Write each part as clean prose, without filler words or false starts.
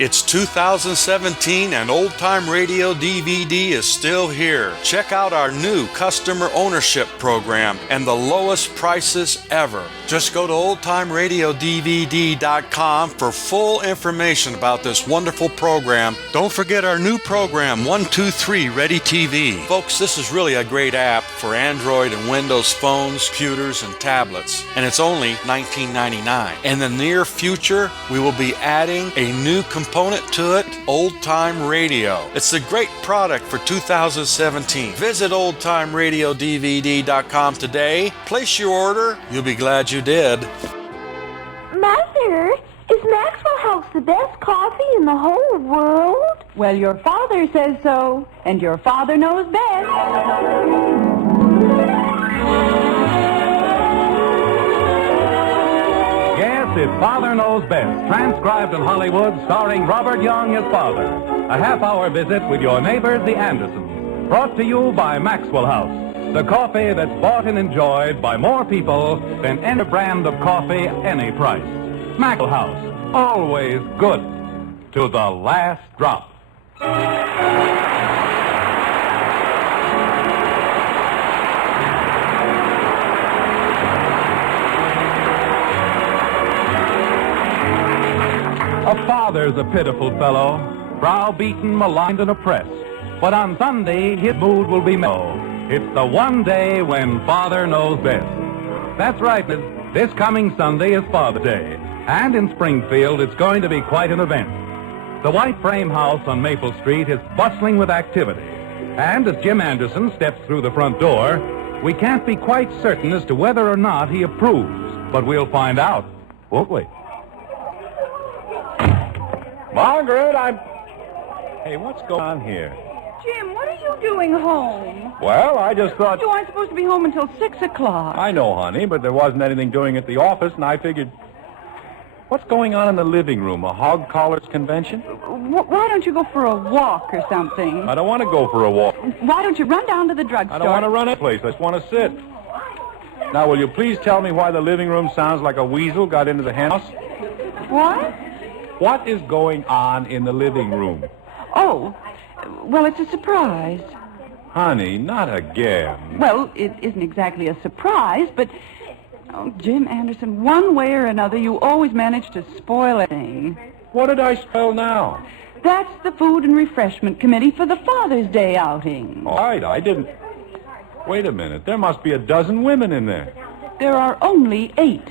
It's 2017 and Old Time Radio DVD is still here. Check out our new customer ownership program and the lowest prices ever. Just go to oldtimeradiodvd.com for full information about this wonderful program. Don't forget our new program, 123 Ready TV. Folks, this is really a great app for Android and Windows phones, computers, and tablets. And it's only $19.99. In the near future, we will be adding a new component to it, Old Time Radio. It's a great product for 2017. Visit oldtimeradiodvd.com today. Place your order. You'll be glad you did. Mother, is Maxwell House the best coffee in the whole world? Well, your father says so, and your father knows best. If Father Knows Best, transcribed in Hollywood, starring Robert Young as father. A half-hour visit with your neighbors, the Andersons. Brought to you by Maxwell House, the coffee that's bought and enjoyed by more people than any brand of coffee, any price. Maxwell House, always good to the last drop. A father's a pitiful fellow, browbeaten, maligned, and oppressed. But on Sunday, his mood will be mellow. It's the one day when Father knows best. That's right, miss. This coming Sunday is Father's Day. And in Springfield, it's going to be quite an event. The White Frame House on Maple Street is bustling with activity. And as Jim Anderson steps through the front door, we can't be quite certain as to whether or not he approves. But we'll find out, won't we? Margaret, Hey, what's going on here? Jim, what are you doing home? Well, I just thought... You aren't supposed to be home until 6 o'clock. I know, honey, but there wasn't anything doing at the office, and I figured... What's going on in the living room? A hog collars convention? Why don't you go for a walk or something? I don't want to go for a walk. Why don't you run down to the drugstore? I don't want to run a place. I just want to sit. Now, will you please tell me why the living room sounds like a weasel got into the hen house? What? What is going on in the living room? Oh, well, it's a surprise. Honey, not again. Well, it isn't exactly a surprise, but... Oh, Jim Anderson, one way or another, you always manage to spoil everything. What did I spell now? That's the Food and Refreshment Committee for the Father's Day outing. All right, I didn't... Wait a minute. There must be a dozen women in there. There are only 8.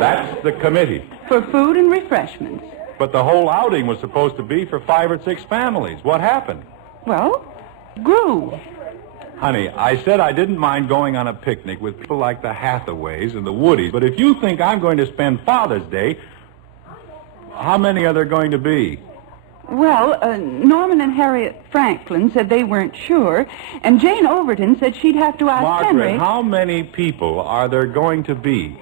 That's the committee. For food and refreshments. But the whole outing was supposed to be for 5 or 6 families. What happened? Well, grew. Honey, I said I didn't mind going on a picnic with people like the Hathaways and the Woodies, but if you think I'm going to spend Father's Day, how many are there going to be? Well, Norman and Harriet Franklin said they weren't sure, and Jane Overton said she'd have to ask Margaret, Henry... how many people are there going to be?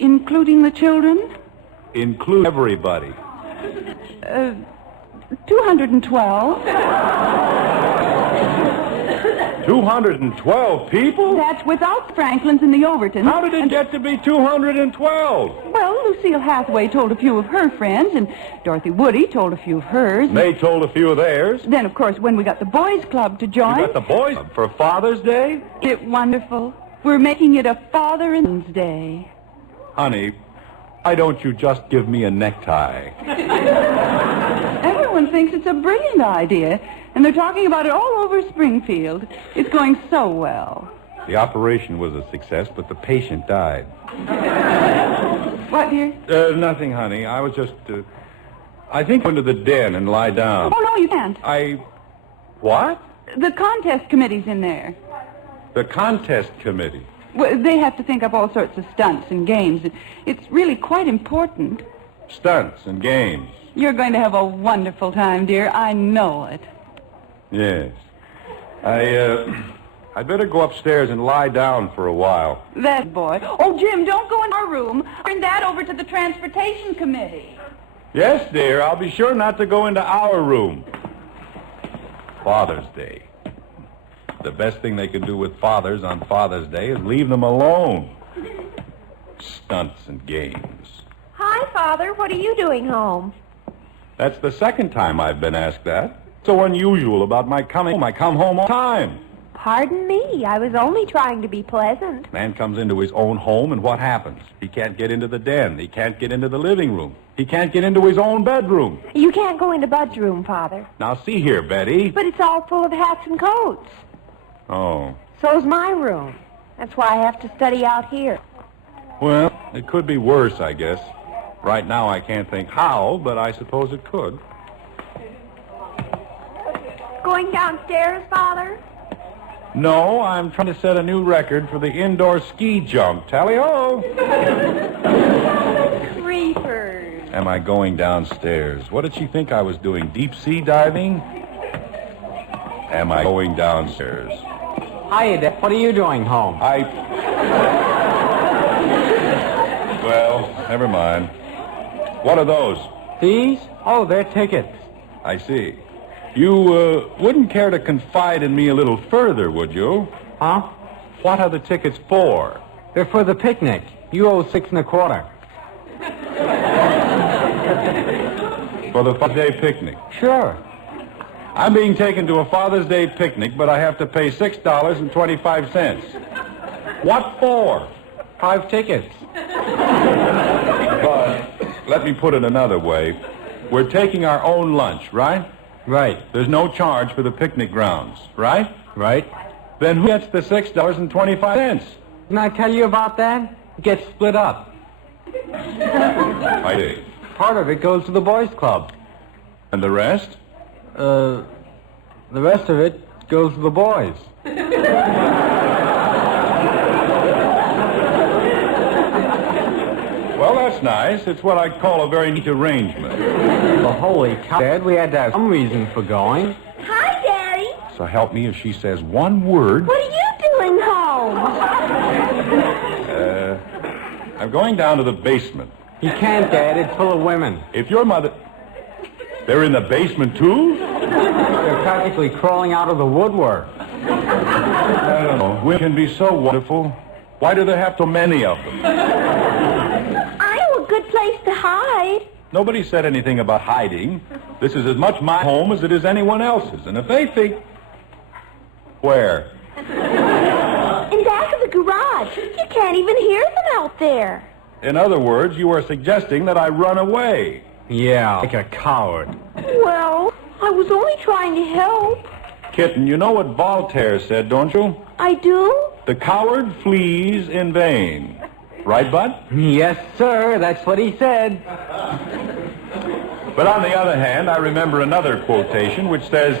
Including the children? Include everybody. 212. 212 people? That's without the Franklins and the Overtons. How did it get to be 212? Well, Lucille Hathaway told a few of her friends, and Dorothy Woody told a few of hers. They told a few of theirs. Then, of course, when we got the boys' club to join... You got the boys club for Father's Day? Isn't it wonderful? We're making it a Father and Son's Day. Honey, why don't you just give me a necktie? Everyone thinks it's a brilliant idea, and they're talking about it all over Springfield. It's going so well. The operation was a success, but the patient died. What, dear? Nothing, honey. I was just... I think go into the den and lie down. Oh, no, you can't. What? The contest committee's in there. The contest committee? Well, they have to think up all sorts of stunts and games. It's really quite important. Stunts and games. You're going to have a wonderful time, dear. I know it. Yes. I'd better go upstairs and lie down for a while. That boy. Oh, Jim, don't go in our room. Bring that over to the Transportation Committee. Yes, dear. I'll be sure not to go into our room. Father's Day. The best thing they can do with fathers on Father's Day is leave them alone. Stunts and games. Hi, Father. What are you doing home? That's the second time I've been asked that. So unusual about my coming home. I come home all the time. Pardon me. I was only trying to be pleasant. Man comes into his own home, and what happens? He can't get into the den. He can't get into the living room. He can't get into his own bedroom. You can't go into Bud's room, Father. Now, see here, Betty. But it's all full of hats and coats. Oh. So's my room. That's why I have to study out here. Well, it could be worse, I guess. Right now, I can't think how, but I suppose it could. Going downstairs, Father? No, I'm trying to set a new record for the indoor ski jump. Tally-ho! Creepers. Am I going downstairs? What did she think I was doing? Deep sea diving? Am I going downstairs? Hiya, Dad. What are you doing home? Well, never mind. What are those? These? Oh, they're tickets. I see. You wouldn't care to confide in me a little further, would you? Huh? What are the tickets for? They're for the picnic. You owe $6.25. For the Father's Day picnic. Sure. I'm being taken to a Father's Day picnic, but I have to pay $6.25. What for? 5 tickets. But let me put it another way. We're taking our own lunch, right? Right. There's no charge for the picnic grounds, right? Right. Then who gets the $6.25? Didn't I tell you about that? It gets split up. I see. Part of it goes to the boys' club. And the rest? The rest of it goes to the boys. Well, that's nice. It's what I'd call a very neat arrangement. Well, holy cow, Dad, we had to have some reason for going. Hi, Daddy. So help me if she says one word. What are you doing home? I'm going down to the basement. You can't, Dad. It's full of women. If your mother... They're in the basement, too? They're practically crawling out of the woodwork. I don't know. Women can be so wonderful. Why do there have so many of them? I know a good place to hide. Nobody said anything about hiding. This is as much my home as it is anyone else's. And if they think... Where? In back of the garage. You can't even hear them out there. In other words, you are suggesting that I run away. Yeah, like a coward. Well, I was only trying to help. Kitten, you know what Voltaire said, don't you? I do? The coward flees in vain. Right, Bud? Yes, sir. That's what he said. But on the other hand, I remember another quotation which says,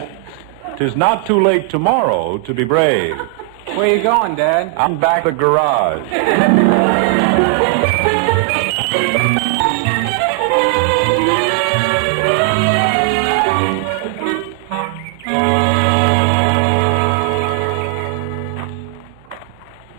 "'Tis not too late tomorrow to be brave." Where you going, Dad? I'm back at the garage.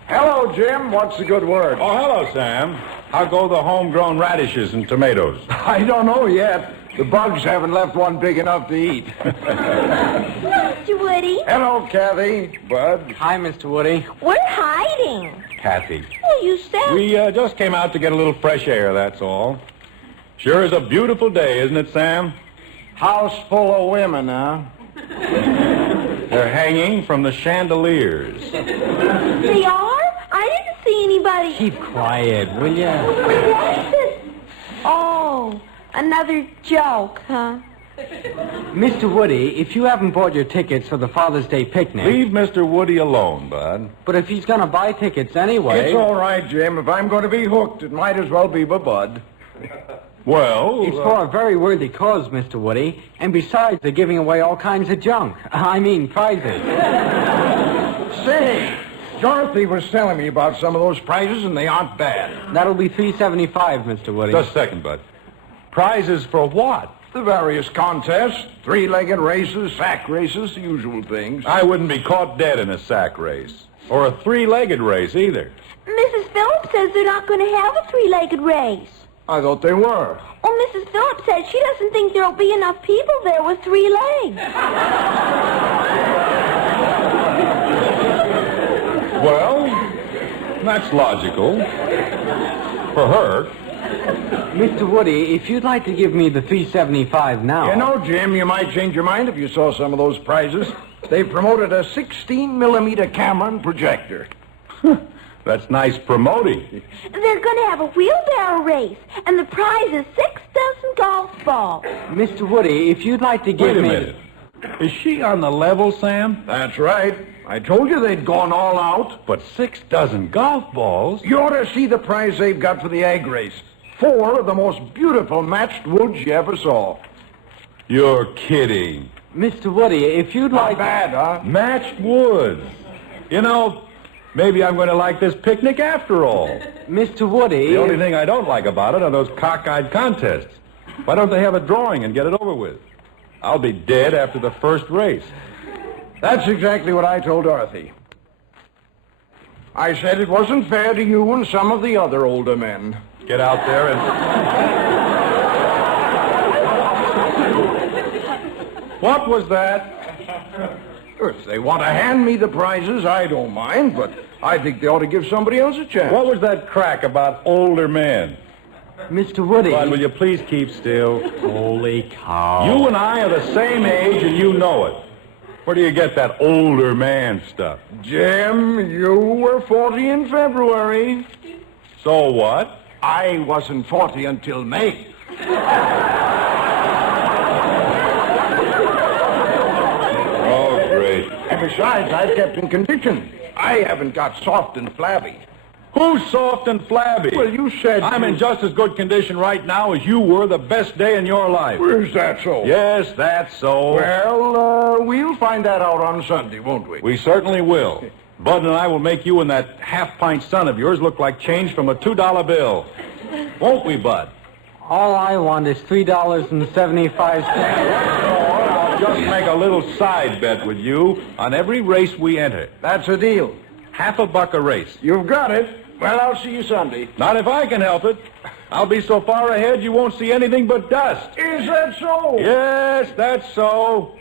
Hello, Jim. What's the good word? Oh, hello, Sam. How go the homegrown radishes and tomatoes? I don't know yet. The bugs haven't left one big enough to eat. Mr. Woody, Hello, Kathy. Bud. Hi, Mr. Woody. we're hiding. Kathy. Well, you said... We just came out to get a little fresh air, that's all. Sure is a beautiful day, isn't it, Sam? House full of women, huh? They're hanging from the chandeliers. They are? I didn't see anybody. Keep quiet, will ya? What's this? Oh, another joke, huh? Mr. Woody, if you haven't bought your tickets for the Father's Day picnic... Leave Mr. Woody alone, Bud. But if he's going to buy tickets anyway... It's all right, Jim. If I'm going to be hooked, it might as well be by Bud. Well... It's for a very worthy cause, Mr. Woody. And besides, they're giving away all kinds of junk. I mean, prizes. Say, Dorothy was telling me about some of those prizes, and they aren't bad. That'll be $3.75, Mr. Woody. Just a second, Bud. Prizes for what? The various contests, three-legged races, sack races, the usual things. I wouldn't be caught dead in a sack race. Or a three-legged race, either. Mrs. Phillips says they're not going to have a three-legged race. I thought they were. Oh, Mrs. Phillips said she doesn't think there'll be enough people there with 3 legs. Well, that's logical. For her. Mr. Woody, if you'd like to give me the $3.75 now... You know, Jim, you might change your mind if you saw some of those prizes. They promoted a 16-millimeter camera and projector. That's nice promoting. They're going to have a wheelbarrow race, and the prize is 6 dozen golf balls. Mr. Woody, if you'd like to give Wait a me... minute. Is she on the level, Sam? That's right. I told you they'd gone all out. But 6 dozen golf balls? You ought to see the prize they've got for the egg race. 4 of the most beautiful matched woods you ever saw. You're kidding. Mr. Woody, if you'd like... Not bad, huh? Matched woods. You know, maybe I'm going to like this picnic after all. Mr. Woody... The only thing I don't like about it are those cockeyed contests. Why don't they have a drawing and get it over with? I'll be dead after the first race. That's exactly what I told Dorothy. I said it wasn't fair to you and some of the other older men. Get out there and... What was that? If they want to hand me the prizes, I don't mind, but I think they ought to give somebody else a chance. What was that crack about older men? Mr. Woody... Bud, will you please keep still? Holy cow. You and I are the same age, and you know it. Where do you get that older man stuff? Jim, you were 40 in February. So what? I wasn't 40 until May. Oh, great. And besides, I've kept in condition. I haven't got soft and flabby. Who's soft and flabby? Well, you said... I'm in just as good condition right now as you were the best day in your life. Is that so? Yes, that's so. Well, we'll find that out on Sunday, won't we? We certainly will. Bud and I will make you and that half-pint son of yours look like change from a $2 bill. Won't we, Bud? All I want is $3.75. I'll just make a little side bet with you on every race we enter. That's a deal. $50 a race. You've got it. Well, I'll see you Sunday. Not if I can help it. I'll be so far ahead you won't see anything but dust. Is that so? Yes, that's so.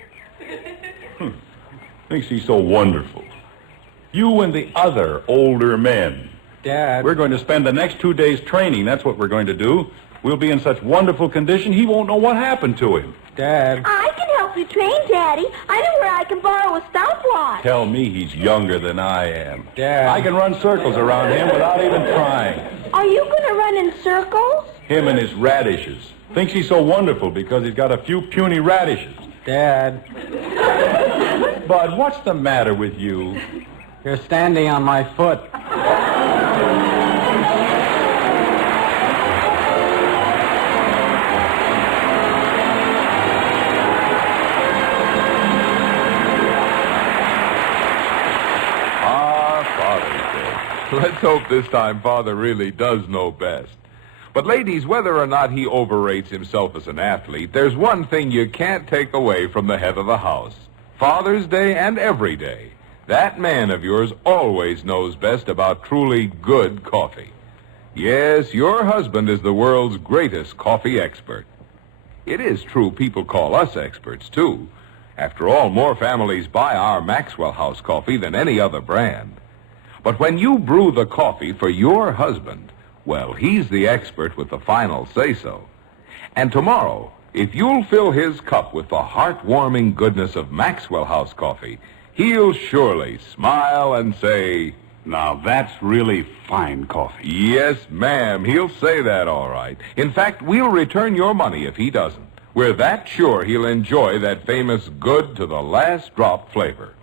Thinks he's so wonderful. You and the other older men. Dad... We're going to spend the next 2 days training. That's what we're going to do. We'll be in such wonderful condition, he won't know what happened to him. Dad... I can help you train, Daddy. I know where I can borrow a stopwatch. Tell me he's younger than I am. Dad... I can run circles around him without even trying. Are you going to run in circles? Him and his radishes. Thinks he's so wonderful because he's got a few puny radishes. Dad... Bud, what's the matter with you? You're standing on my foot. Let's hope this time Father really does know best. But ladies, whether or not he overrates himself as an athlete, there's one thing you can't take away from the head of the house. Father's Day and every day, that man of yours always knows best about truly good coffee. Yes, your husband is the world's greatest coffee expert. It is true people call us experts, too. After all, more families buy our Maxwell House coffee than any other brand. But when you brew the coffee for your husband, well, he's the expert with the final say-so. And tomorrow, if you'll fill his cup with the heartwarming goodness of Maxwell House coffee, he'll surely smile and say, "Now that's really fine coffee." "Yes, ma'am, he'll say that all right. In fact, we'll return your money if he doesn't. We're that sure he'll enjoy that famous good-to-the-last-drop flavor."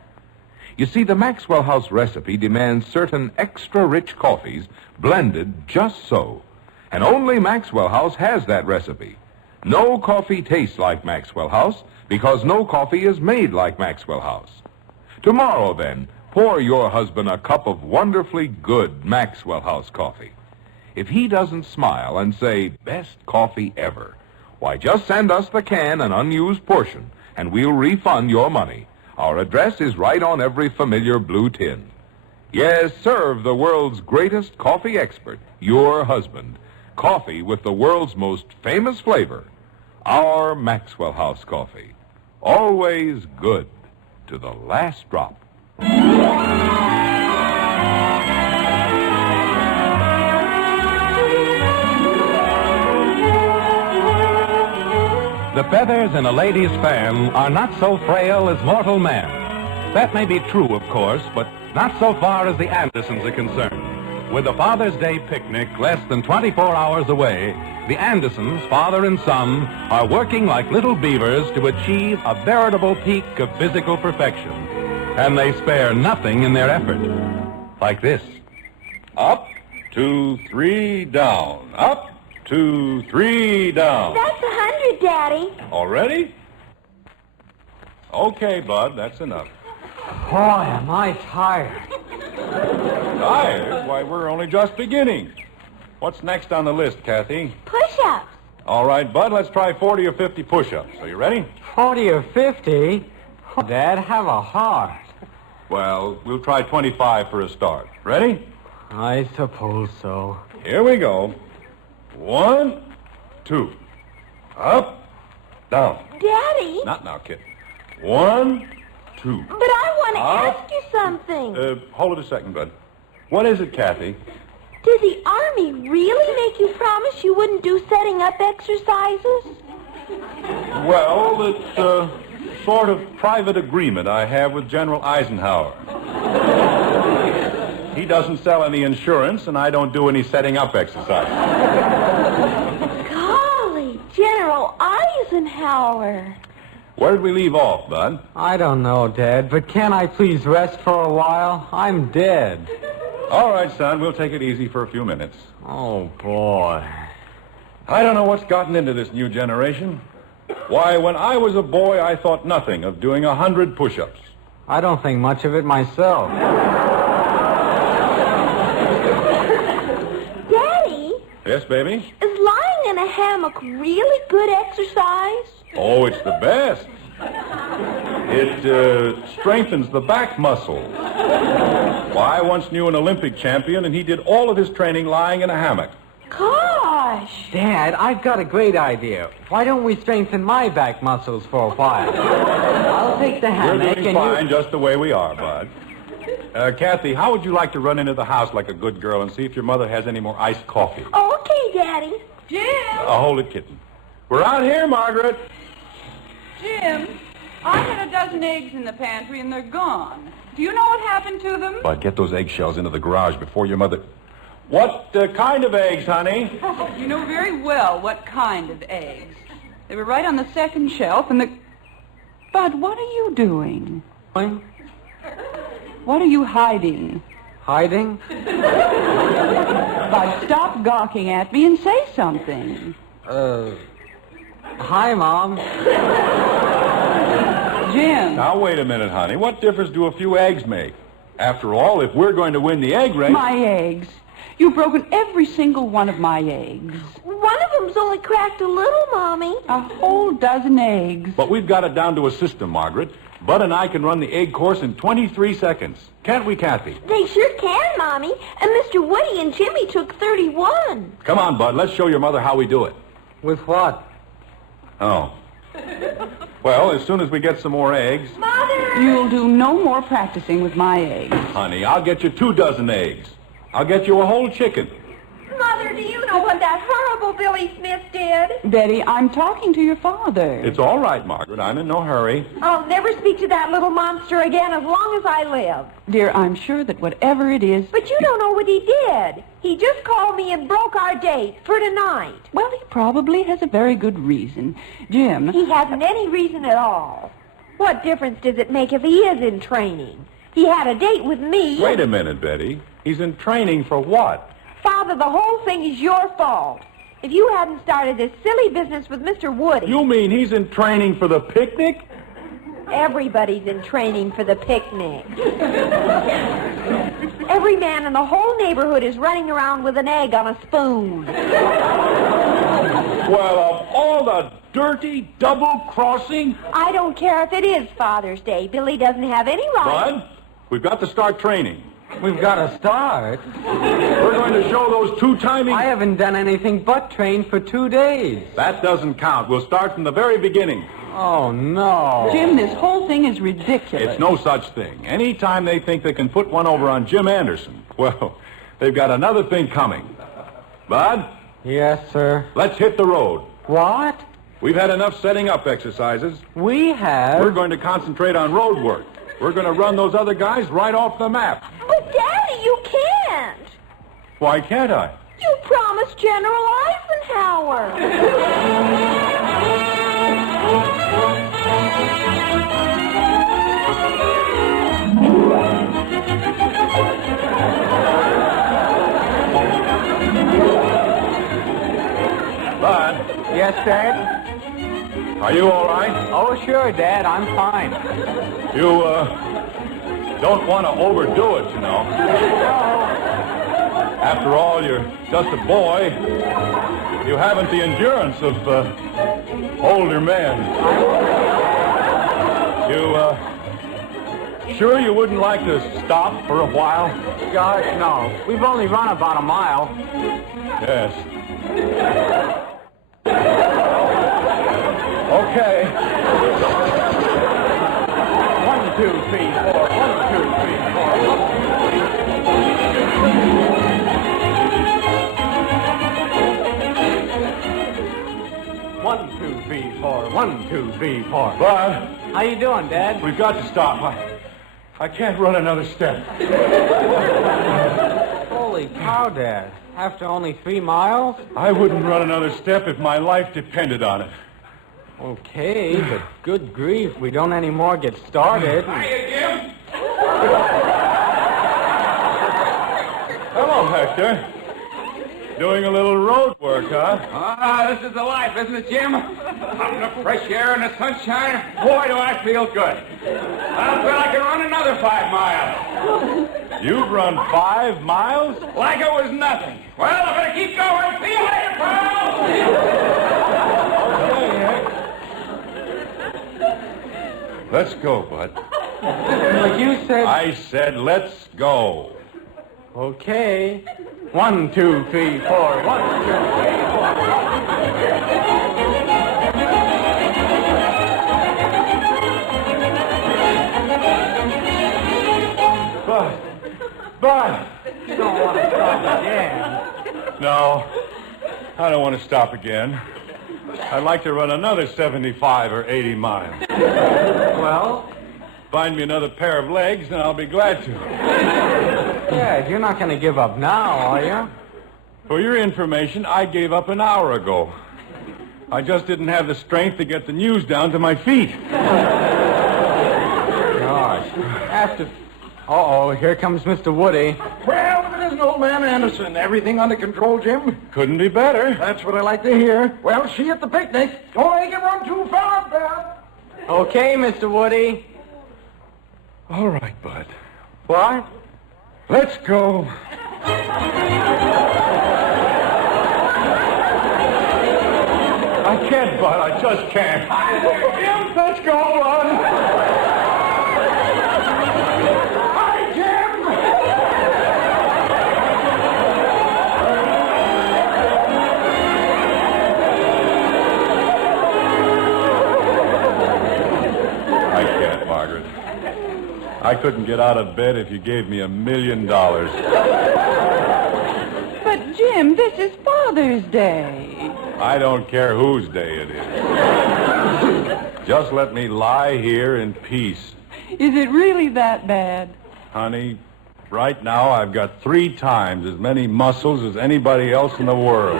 You see, the Maxwell House recipe demands certain extra-rich coffees blended just so. And only Maxwell House has that recipe. No coffee tastes like Maxwell House because no coffee is made like Maxwell House. Tomorrow, then, pour your husband a cup of wonderfully good Maxwell House coffee. If he doesn't smile and say, "Best coffee ever," why, just send us the can and unused portion, and we'll refund your money. Our address is right on every familiar blue tin. Yes, serve the world's greatest coffee expert, your husband, coffee with the world's most famous flavor, our Maxwell House coffee. Always good to the last drop. The feathers in a lady's fan are not so frail as mortal man. That may be true, of course, but not so far as the Andersons are concerned. With the Father's Day picnic less than 24 hours away, the Andersons, father and son, are working like little beavers to achieve a veritable peak of physical perfection. And they spare nothing in their effort. Like this. Up, 2, 3, down. Up, 2, 3, down. That's 100, Daddy. Already? Okay, Bud, that's enough. Boy, am I tired. Tired? Why, we're only just beginning. What's next on the list, Kathy? Push-ups. All right, Bud, let's try 40 or 50 push-ups. Are you ready? 40 or 50? Oh, Dad, have a heart. Well, we'll try 25 for a start. Ready? I suppose so. Here we go. 1, 2. Up, down. Daddy. Not now, kid. 1, 2. But I want to Up. ask you something. Hold it a second, Bud. What is it, Kathy? Did the Army really make you promise you wouldn't do setting up exercises? Well, it's a sort of private agreement I have with General Eisenhower. He doesn't sell any insurance, and I don't do any setting up exercises. Golly, General Eisenhower. Where did we leave off, Bud? I don't know, Dad, but can I please rest for a while? I'm dead. All right, son, we'll take it easy for a few minutes. Oh, boy. I don't know what's gotten into this new generation. Why, when I was a boy, I thought nothing of doing 100 push-ups. I don't think much of it myself. Daddy, Yes, baby? is lying in a hammock really good exercise? Oh, it's the best. It strengthens the back muscle. Why, I once knew an Olympic champion, and he did all of his training lying in a hammock. Gosh. Dad, I've got a great idea. Why don't we strengthen my back muscles for a while? I'll take the We're hammock doing and fine just the way we are, Bud. Kathy, how would you like to run into the house like a good girl and see if your mother has any more iced coffee? Okay, Daddy. Jim! Hold it, kitten. We're out here, Margaret. Jim, I had a dozen eggs in the pantry and they're gone. Do you know what happened to them? Bud, get those eggshells into the garage before your mother... What kind of eggs, honey? You know very well what kind of eggs. They were right on the second shelf and the... Bud, what are you doing? What are you hiding? Hiding? Bud, stop gawking at me and say something. Hi, Mom. Jim. Now, wait a minute, honey. What difference do a few eggs make? After all, if we're going to win the egg race... My eggs. You've broken every single one of my eggs. One of them's only cracked a little, Mommy. A whole dozen eggs. But we've got it down to a system, Margaret. Bud and I can run the egg course in 23 seconds. Can't we, Kathy? They sure can, Mommy. And Mr. Woody and Jimmy took 31. Come on, Bud. Let's show your mother how we do it. With what? Oh. Well, as soon as we get some more eggs... Mother! You'll do no more practicing with my eggs. Honey, I'll get you 24 eggs. I'll get you a whole chicken. Mother, do you know what that horrible Billy Smith did? Betty, I'm talking to your father. It's all right, Margaret. I'm in no hurry. I'll never speak to that little monster again as long as I live. Dear, I'm sure that whatever it is... But you don't know what he did. He just called me and broke our date for tonight. Well, he probably has a very good reason. Jim... He hasn't any reason at all. What difference does it make if he is in training? He had a date with me. Wait a minute, Betty. He's in training for what? Father, the whole thing is your fault. If you hadn't started this silly business with Mr. Woody... You mean he's in training for the picnic? Everybody's in training for the picnic. Every man in the whole neighborhood is running around with an egg on a spoon. Well, of all the dirty double-crossing... I don't care if it is Father's Day. Billy doesn't have any right. Bud, we've got to start training. We've got to start. We're going to show those two-timing... I haven't done anything but train for 2 days. That doesn't count. We'll start from the very beginning. Oh, no. Jim, this whole thing is ridiculous. It's no such thing. Anytime they think they can put one over on Jim Anderson, well, they've got another thing coming. Bud, Yes, sir. let's hit the road. What? We've had enough setting up exercises. We have... We're going to concentrate on road work. We're going to run those other guys right off the map. But, Daddy, you can't. Why can't I? You promised General Eisenhower. Bud, Yes, Dad? are you all right? Oh, sure, Dad. I'm fine. You, don't want to overdo it, you know. After all, you're just a boy. You haven't the endurance of, older men. You, sure you wouldn't like to stop for a while? Gosh, no. We've only run about a mile. Yes. Okay. 1, 2, 3, 4. 1, 2, 3, 4. 1, 2, 3, 4. 1, 2, 3, 4. Bud, How you doing, Dad? we've got to stop. I can't run another step. Holy cow, Dad. After only 3 miles? I wouldn't run another step if my life depended on it. Okay, but good grief, we don't anymore get started. Hiya, Jim. Hello, Hector. Doing a little road work, huh? This is the life, isn't it, Jim? Out in the fresh air and the sunshine, boy, do I feel good. I feel I can run another 5 miles. You've run 5 miles? Like it was nothing. Well, I better keep going. See you later, pal. Let's go, Bud. But you said... I said let's go. Okay. 1, 2, 3, 4. 1, 2, Bud.3, 4. You don't want to stop again. No, I don't want to stop again. I'd like to run another 75 or 80 miles. Well? Find me another pair of legs, and I'll be glad to. Dad, you're not going to give up now, are you? For your information, I gave up an hour ago. I just didn't have the strength to get the news down to my feet. Gosh. After... Uh-oh, here comes Mr. Woody. Well, look at this old man Anderson. Everything under control, Jim? Couldn't be better. That's what I like to hear. Well, see you at the picnic. Don't make it run too far, pal. Okay, Mr. Woody. All right, Bud. What? Let's go. I can't, Bud. I just can't. Let's go, Bud. Hi, Jim. I can't, Margaret. I couldn't get out of bed if you gave me $1 million. But, Jim, this is Father's Day. I don't care whose day it is. Just let me lie here in peace. Is it really that bad? Honey, right now I've got 3 times as many muscles as anybody else in the world.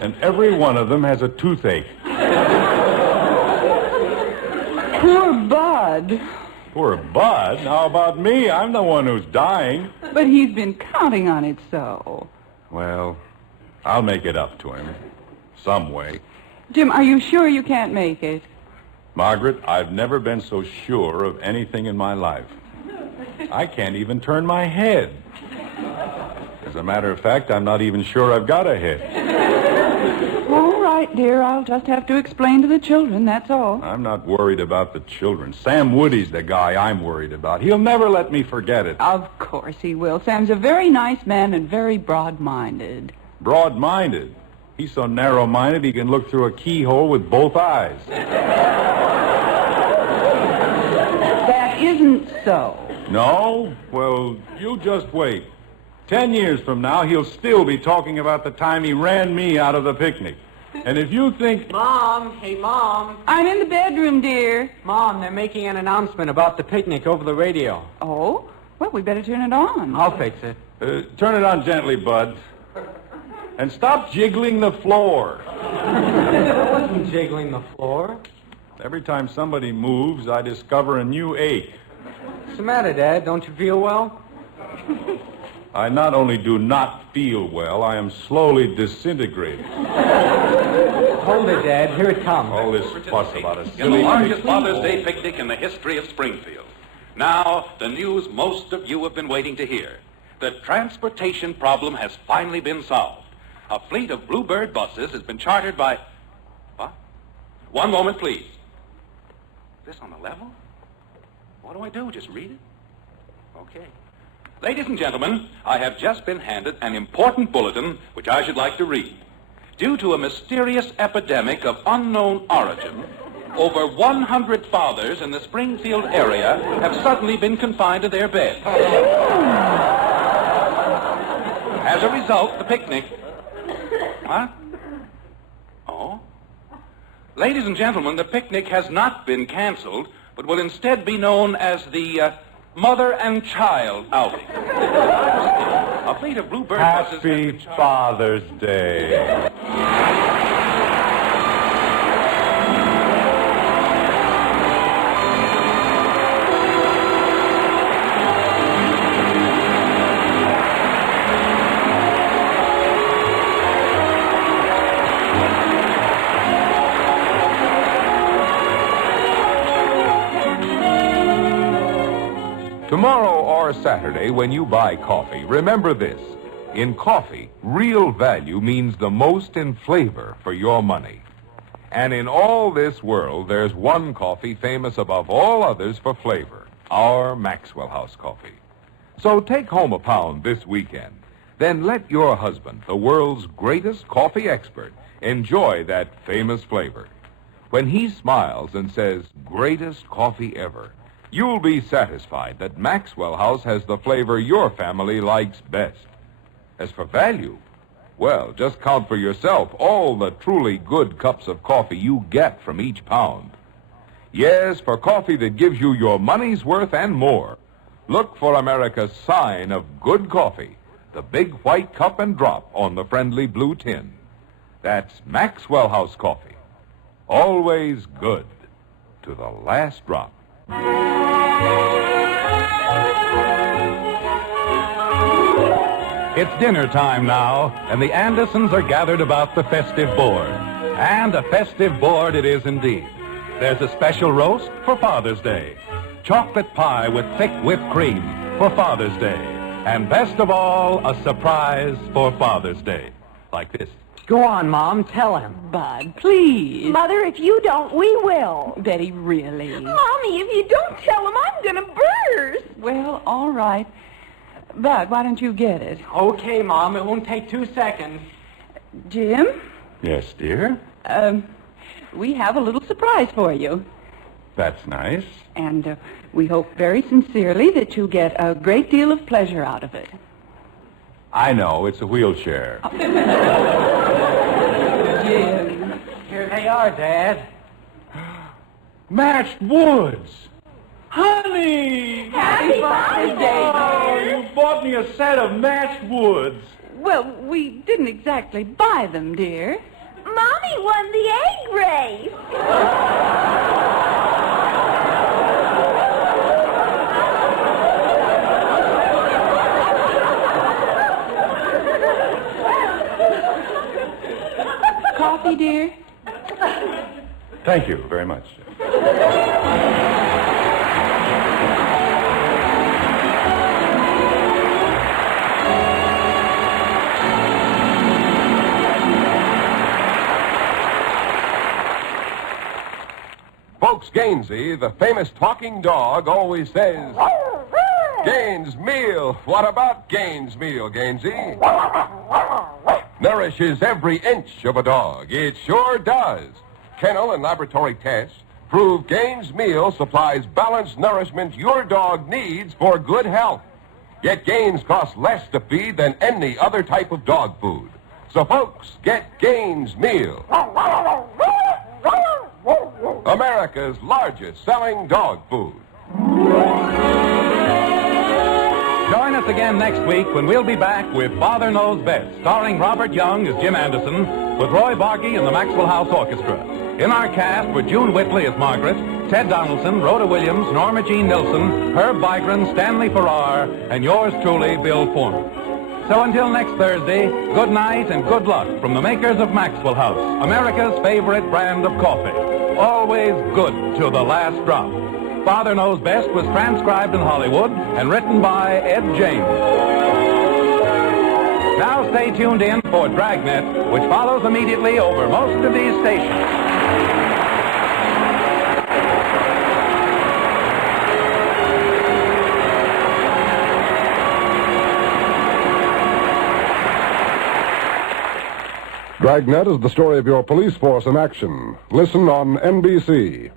And every one of them has a toothache. Poor Bud. Poor Bud? How about me? I'm the one who's dying. But he's been counting on it so. Well, I'll make it up to him. Some way. Jim, are you sure you can't make it? Margaret, I've never been so sure of anything in my life. I can't even turn my head. As a matter of fact, I'm not even sure I've got a head. All right, dear. I'll just have to explain to the children, that's all. I'm not worried about the children. Sam Woody's the guy I'm worried about. He'll never let me forget it. Of course he will. Sam's a very nice man and very broad-minded. Broad-minded. He's so narrow-minded he can look through a keyhole with both eyes. That isn't so. No? Well, you just wait. 10 years from now, he'll still be talking about the time he ran me out of the picnic. And if you think... Mom! Hey, Mom! I'm in the bedroom, dear. Mom, they're making an announcement about the picnic over the radio. Oh? Well, we better turn it on. I'll fix it. Turn it on gently, Bud. And stop jiggling the floor. I wasn't jiggling the floor. Every time somebody moves, I discover a new ache. What's the matter, Dad? Don't you feel well? I not only do not feel well, I am slowly disintegrating. Hold it, Dad. Here it comes. All this fuss about a In the silly... largest Father's Day picnic in the history of Springfield. Now, the news most of you have been waiting to hear. The transportation problem has finally been solved. A fleet of Bluebird buses has been chartered by... What? One moment, please. This on the level? What do I do? Just read it? Okay. Ladies and gentlemen, I have just been handed an important bulletin which I should like to read. Due to a mysterious epidemic of unknown origin, over 100 fathers in the Springfield area have suddenly been confined to their beds. As a result, the picnic... What? Oh? Ladies and gentlemen, the picnic has not been canceled, but will instead be known as the Mother and Child outing. A fleet of Bluebird buses... Happy Father's Day. Tomorrow or Saturday, when you buy coffee, remember this. In coffee, real value means the most in flavor for your money. And in all this world, there's one coffee famous above all others for flavor, our Maxwell House coffee. So take home a pound this weekend. Then let your husband, the world's greatest coffee expert, enjoy that famous flavor. When he smiles and says, "Greatest coffee ever," you'll be satisfied that Maxwell House has the flavor your family likes best. As for value, well, just count for yourself all the truly good cups of coffee you get from each pound. Yes, for coffee that gives you your money's worth and more, look for America's sign of good coffee, the big white cup and drop on the friendly blue tin. That's Maxwell House coffee. Always good to the last drop. It's dinner time now, and the Andersons are gathered about the festive board. And a festive board it is indeed. There's a special roast for Father's Day. Chocolate pie with thick whipped cream for Father's Day. And best of all, a surprise for Father's Day. Like this. Go on, Mom. Tell him. Bud, please. Mother, if you don't, we will. Betty, really? Mommy, if you don't tell him, I'm going to burst. Well, all right. Bud, why don't you get it? Okay, Mom. It won't take 2 seconds. Jim? Yes, dear? We have a little surprise for you. That's nice. And we hope very sincerely that you get a great deal of pleasure out of it. I know, it's a wheelchair. Jim. Here they are, Dad. Matched woods! Honey! Happy Father's Day, Oh, you bought me a set of matched woods. Well, we didn't exactly buy them, dear. Mommy won the egg race. Coffee, dear? Thank you very much. Folks, Gainsey, the famous talking dog, always says, "Gaines Meal. What about Gaines Meal, Gainsey? Nourishes every inch of a dog. It sure does. Kennel and laboratory tests prove Gaines Meal supplies balanced nourishment your dog needs for good health. Yet Gaines costs less to feed than any other type of dog food. So, folks, get Gaines Meal. America's largest selling dog food. Join us again next week when we'll be back with Father Knows Best, starring Robert Young as Jim Anderson, with Roy Barkey and the Maxwell House Orchestra. In our cast were June Whitley as Margaret, Ted Donaldson, Rhoda Williams, Norma Jean Nilsson, Herb Vigran, Stanley Farrar, and yours truly, Bill Foreman. So until next Thursday, good night and good luck from the makers of Maxwell House, America's favorite brand of coffee. Always good to the last drop. Father Knows Best was transcribed in Hollywood and written by Ed James. Now stay tuned in for Dragnet, which follows immediately over most of these stations. Dragnet is the story of your police force in action. Listen on NBC.